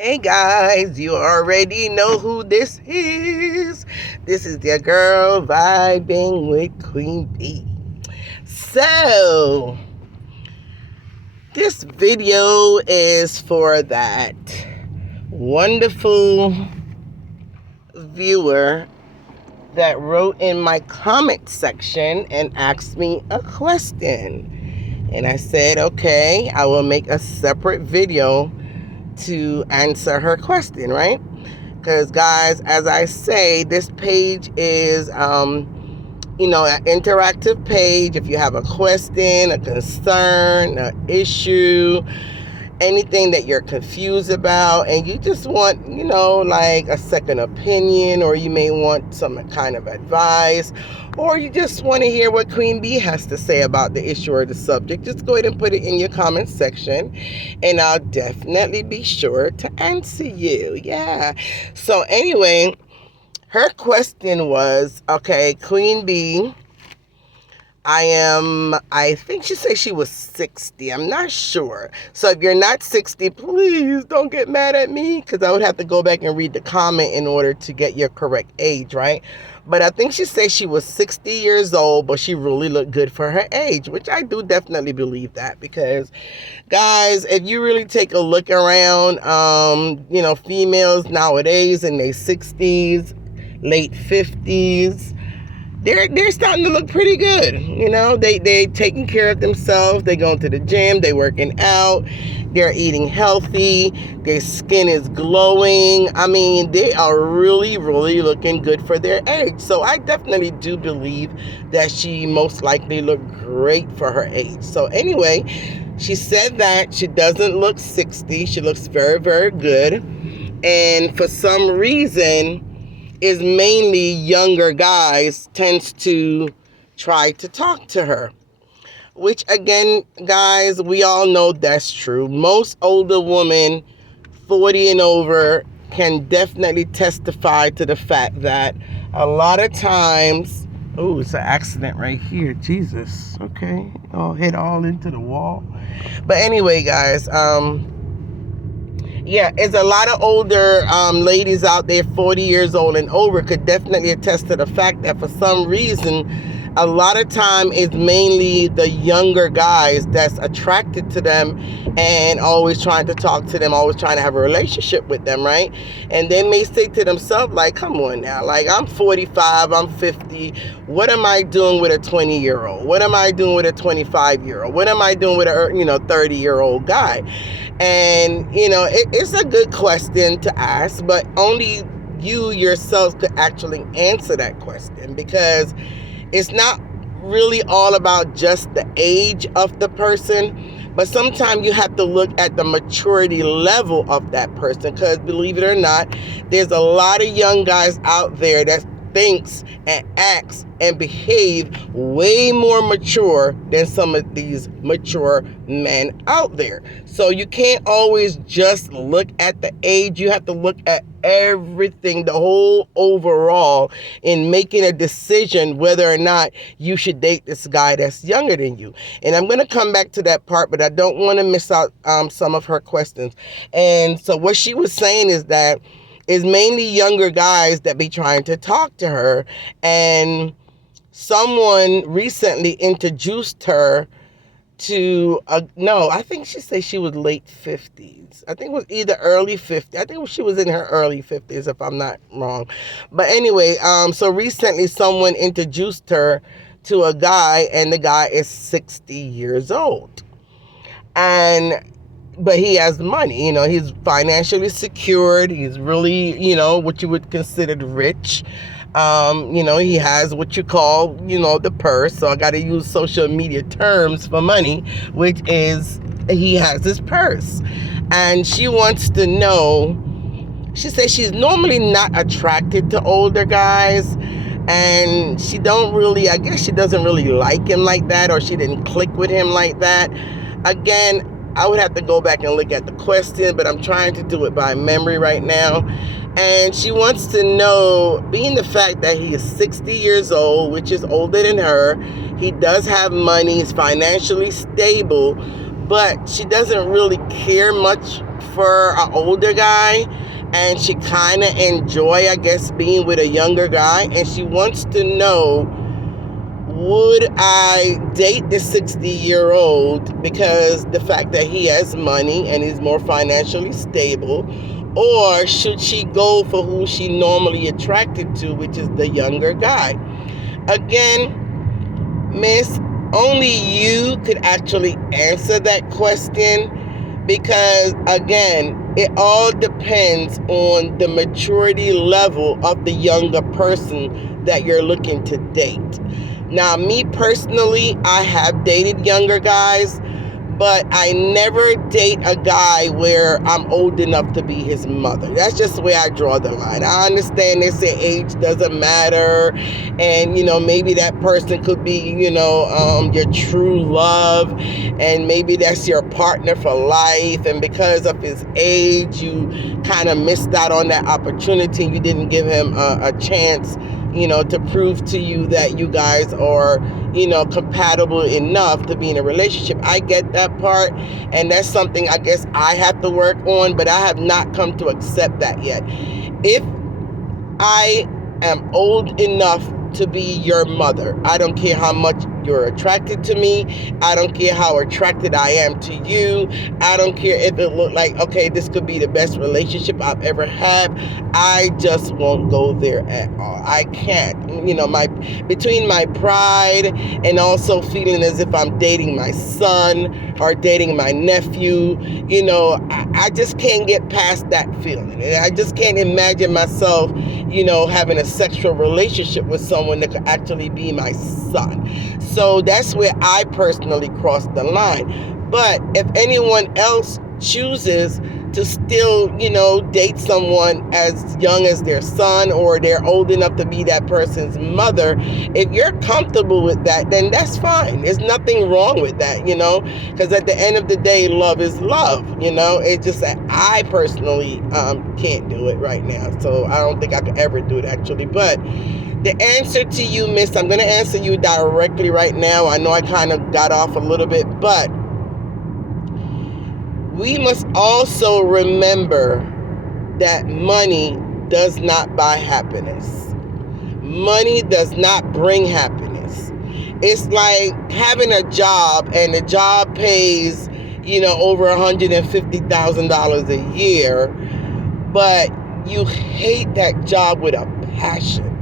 Hey guys, you already know who this is. This is your girl vibing with Queen B. So, this video is for that wonderful viewer that wrote in my comment section and asked me a question. And I said, okay, I will make a separate video to answer her question, right? Because, guys, as I say, this page is, an interactive page. If you have a question, a concern, an issue, anything that you're confused about, and you just want, like a second opinion, or you may want some kind of advice, or you just want to hear what Queen B has to say about the issue or the subject, just go ahead and put it in your comment section, and I'll definitely be sure to answer you. Yeah. So anyway, her question was, okay, Queen B, I think she said she was 60. I'm not sure. So if you're not 60, please don't get mad at me, because I would have to go back and read the comment in order to get your correct age, right? But I think she said she was 60 years old, but she really looked good for her age, which I do definitely believe that, because, guys, if you really take a look around, females nowadays in their 60s, late 50s, they're starting to look pretty good. They taking care of themselves. They going to the gym. They working out. They're eating healthy. Their skin is glowing. I mean, they are really, really looking good for their age. So I definitely do believe that she most likely looked great for her age. So anyway, she said that she doesn't look 60. She looks very, very good. And for some reason, is mainly younger guys tends to try to talk to her, which, again, guys, we all know that's true. Most older women 40 and over can definitely testify to the fact that a lot of times, oh, it's an accident right here, Jesus, okay, I'll hit all into the wall. But anyway, guys, yeah, it's a lot of older ladies out there, 40 years old and over, could definitely attest to the fact that for some reason, a lot of time it's mainly the younger guys that's attracted to them and always trying to talk to them, always trying to have a relationship with them, right? And they may say to themselves, like, come on now, like, I'm 45, I'm 50. What am I doing with a 20-year-old? What am I doing with a 25-year-old? What am I doing with a 30-year-old guy? And, it's a good question to ask, but only you yourself could actually answer that question, because it's not really all about just the age of the person, but sometimes you have to look at the maturity level of that person, because believe it or not, there's a lot of young guys out there that thinks and acts and behave way more mature than some of these mature men out there. So you can't always just look at the age. You have to look at everything, the whole overall, in making a decision whether or not you should date this guy that's younger than you. And I'm going to come back to that part, but I don't want to miss out some of her questions. And so what she was saying is that it's mainly younger guys that be trying to talk to her, and someone recently introduced her to I think she said she was late 50s. I think it was either early 50s. I think she was in her early 50s, if I'm not wrong. But anyway, so recently someone introduced her to a guy, and the guy is 60 years old. But he has money, he's financially secured. He's really, what you would consider rich. He has what you call, the purse. So I got to use social media terms for money, which is he has his purse. And she wants to know, she says she's normally not attracted to older guys. And she doesn't really like him like that, or she didn't click with him like that. Again, I would have to go back and look at the question, but I'm trying to do it by memory right now. And she wants to know, being the fact that he is 60 years old, which is older than her, he does have money, he's financially stable, but she doesn't really care much prefer an older guy, and she kind of enjoy, I guess, being with a younger guy, and she wants to know, would I date the 60-year-old because the fact that he has money and is more financially stable, or should she go for who she normally attracted to, which is the younger guy? Again, Miss, only you could actually answer that question, because again, it all depends on the maturity level of the younger person that you're looking to date. Now, me personally, I have dated younger guys, but I never date a guy where I'm old enough to be his mother. That's just the way I draw the line. I understand they say age doesn't matter, and maybe that person could be your true love, and maybe that's your partner for life, and because of his age you kind of missed out on that opportunity. You didn't give him a chance to prove to you that you guys are compatible enough to be in a relationship. I get that part, and that's something I guess I have to work on, but I have not come to accept that yet. If I am old enough to be your mother, I don't care how much you're attracted to me. I don't care how attracted I am to you. I don't care if it looked like, okay, this could be the best relationship I've ever had. I just won't go there at all. I can't. Between my pride and also feeling as if I'm dating my son or dating my nephew, I just can't get past that feeling. I just can't imagine myself, having a sexual relationship with someone that could actually be my son. So that's where I personally cross the line. But if anyone else chooses to still, date someone as young as their son, or they're old enough to be that person's mother, if you're comfortable with that, then that's fine. There's nothing wrong with that, because at the end of the day, love is love, It's just that I personally can't do it right now. So I don't think I could ever do it, actually. But the answer to you, Miss, I'm going to answer you directly right now. I know I kind of got off a little bit, but we must also remember that money does not buy happiness. Money does not bring happiness. It's like having a job, and the job pays, over $150,000 a year, but you hate that job with a passion.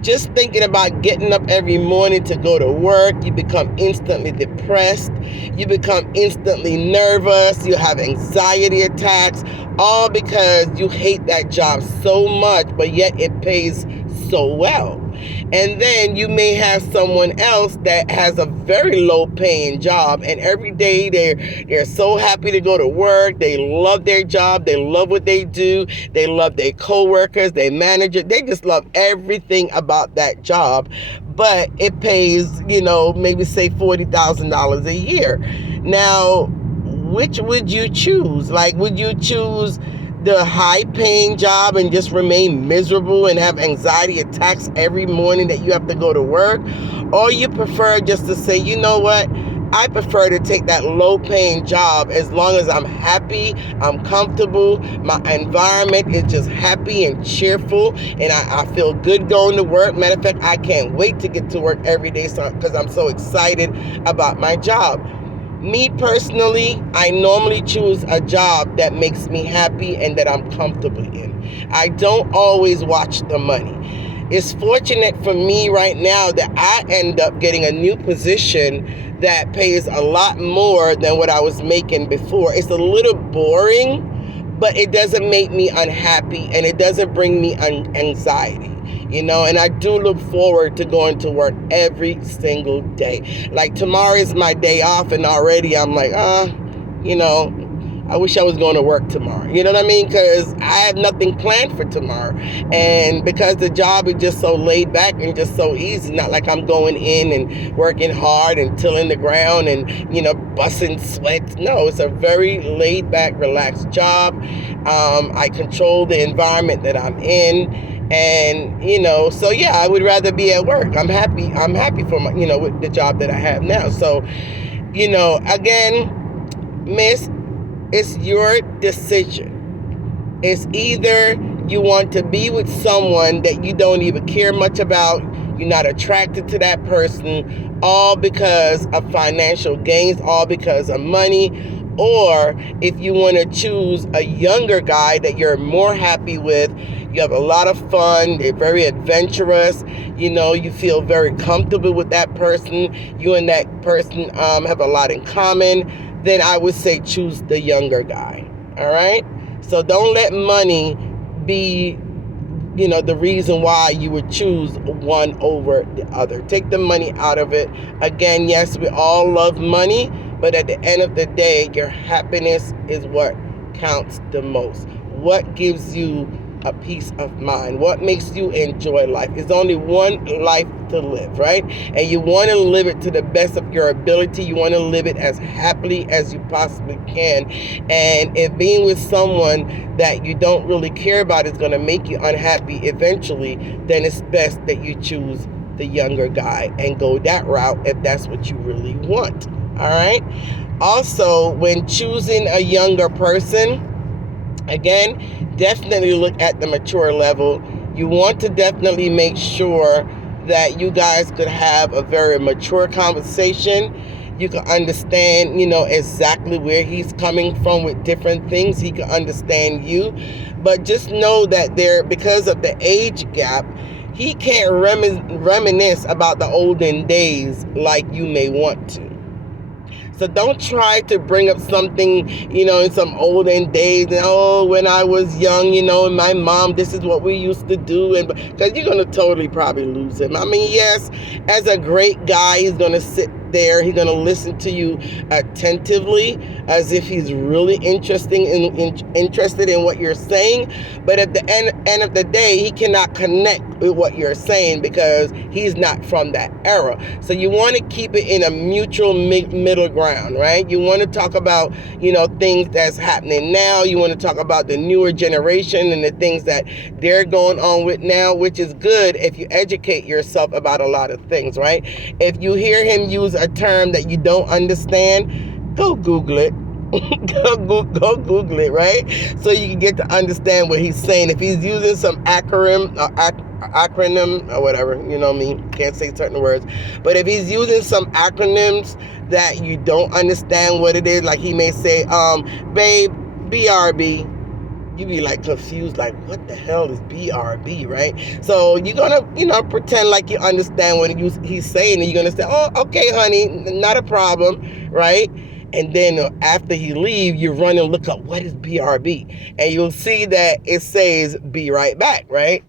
Just thinking about getting up every morning to go to work, you become instantly depressed. You become instantly nervous. You have anxiety attacks, all because you hate that job so much, but yet it pays so well. And then you may have someone else that has a very low paying job, and every day they're so happy to go to work. They love their job. They love what they do. They love their coworkers, their manager. They just love everything about that job. But it pays, maybe say $40,000 a year. Now, which would you choose? Like, would you choose the high-paying job and just remain miserable and have anxiety attacks every morning that you have to go to work? Or you prefer just to say, you know what? I prefer to take that low-paying job as long as I'm happy, I'm comfortable, my environment is just happy and cheerful, and I feel good going to work. Matter of fact, I can't wait to get to work every day because I'm so excited about my job. Me personally, I normally choose a job that makes me happy and that I'm comfortable in. I don't always watch the money. It's fortunate for me right now that I end up getting a new position that pays a lot more than what I was making before. It's a little boring, but it doesn't make me unhappy, and it doesn't bring me anxiety. And I do look forward to going to work every single day. Like, tomorrow is my day off, and already I'm like, I wish I was going to work tomorrow. You know what I mean? Because I have nothing planned for tomorrow. And because the job is just so laid back and just so easy, not like I'm going in and working hard and tilling the ground and, busting sweat. No, it's a very laid back, relaxed job. I control the environment that I'm in. And, so yeah, I would rather be at work. I'm happy for my, with the job that I have now. So, again, Miss, It's your decision. It's either you want to be with someone that you don't even care much about, you're not attracted to that person, all because of financial gains, all because of money, or if you want to choose a younger guy that you're more happy with, you have a lot of fun, they're very adventurous, you feel very comfortable with that person, you and that person have a lot in common, then I would say choose the younger guy. All right? So don't let money be the reason why you would choose one over the other. Take the money out of it. Again, yes, we all love money, but at the end of the day, your happiness is what counts the most. What gives you a peace of mind? What makes you enjoy life? It's only one life to live, right? And you want to live it to the best of your ability. You want to live it as happily as you possibly can. And if being with someone that you don't really care about is going to make you unhappy eventually, then it's best that you choose the younger guy and go that route if that's what you really want. All right? Also, when choosing a younger person, again, definitely look at the mature level. You want to definitely make sure that you guys could have a very mature conversation. You can understand, exactly where he's coming from with different things. He can understand you. But just know that because of the age gap, he can't reminisce about the olden days like you may want to. So don't try to bring up something, in some olden days, and when I was young, and my mom, this is what we used to do, and because you're going to totally probably lose him. I mean, yes, as a great guy, he's going to sit there, he's going to listen to you attentively as if he's really interested in what you're saying, but at the end of the day, he cannot connect with what you're saying because he's not from that era. So you want to keep it in a mutual middle ground, right? You want to talk about, things that's happening now. You want to talk about the newer generation and the things that they're going on with now, which is good if you educate yourself about a lot of things, right? If you hear him use a term that you don't understand, go Google it. go Google it, right? So you can get to understand what he's saying. If he's using some acronym or whatever, can't say certain words. But if he's using some acronyms that you don't understand what it is, like he may say, babe, BRB. You be like confused, like what the hell is BRB, right? So you're gonna, pretend like you understand what he's saying, and you're gonna say, oh, okay, honey, not a problem, right? And then after he leaves, you run and look up what is BRB, and you'll see that it says "be right back," right?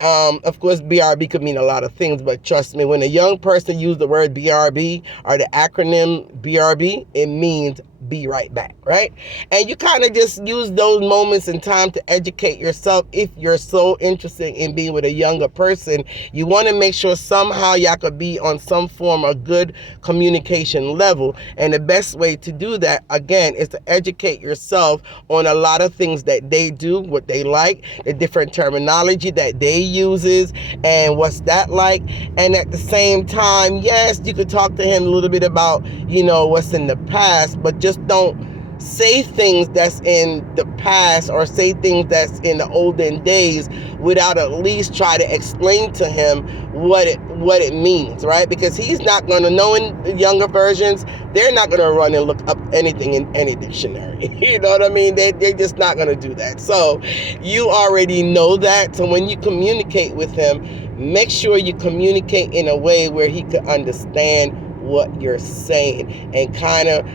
Of course, BRB could mean a lot of things, but trust me, when a young person uses the word BRB or the acronym BRB, it means be right back, right? And you kind of just use those moments in time to educate yourself. If you're so interested in being with a younger person, you want to make sure somehow y'all could be on some form of good communication level. And the best way to do that, again, is to educate yourself on a lot of things that they do, what they like, the different terminology that they uses, and what's that like. And at the same time, yes, you could talk to him a little bit about, what's in the past, but just don't say things that's in the past or say things that's in the olden days without at least try to explain to him what it means, right? Because he's not going to know. In the younger versions, they're not going to run and look up anything in any dictionary. You know what I mean? They're just not going to do that. So you already know that. So when you communicate with him, make sure you communicate in a way where he could understand what you're saying and kind of,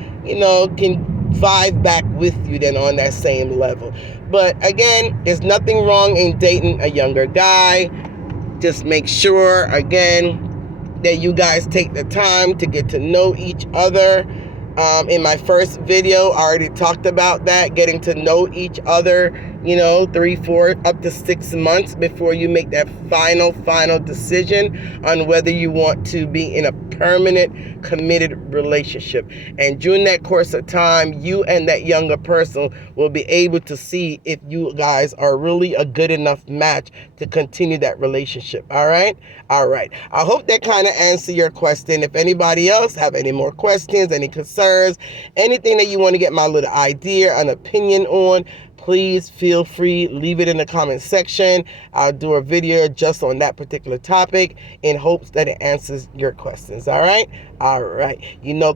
can vibe back with you then on that same level. But again, there's nothing wrong in dating a younger guy. Just make sure, again, that you guys take the time to get to know each other. In my first video, I already talked about that, getting to know each other 3, 4, up to 6 months before you make that final decision on whether you want to be in a permanent, committed relationship. And during that course of time, you and that younger person will be able to see if you guys are really a good enough match to continue that relationship. All right? All right. I hope that kind of answered your question. If anybody else have any more questions, any concerns, anything that you want to get my little idea, an opinion on, please feel free, leave it in the comment section. I'll do a video just on that particular topic in hopes that it answers your questions. All right? All right.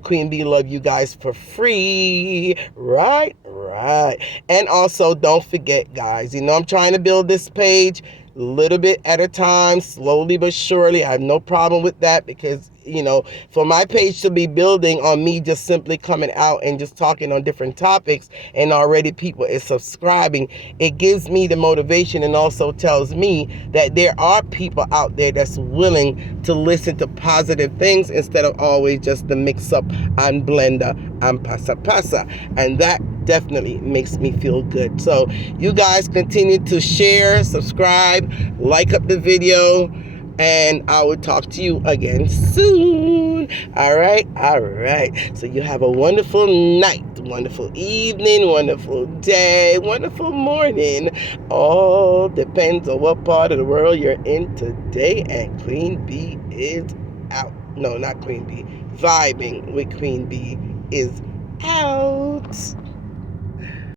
Queen Bee love you guys for free. Right? Right. And also, don't forget, guys, I'm trying to build this page little bit at a time, slowly but surely. I have no problem with that because, for my page to be building on me just simply coming out and just talking on different topics and already people is subscribing, it gives me the motivation and also tells me that there are people out there that's willing to listen to positive things instead of always just the mix up and blender and pasa. And that definitely makes me feel good. So you guys continue to share, subscribe, like up the video, and I will talk to you again soon. All right. So you have a wonderful night, wonderful evening, wonderful day, wonderful morning. All depends on what part of the world you're in today. And Queen Bee is out. No, not Queen Bee. Vibing with Queen Bee is out.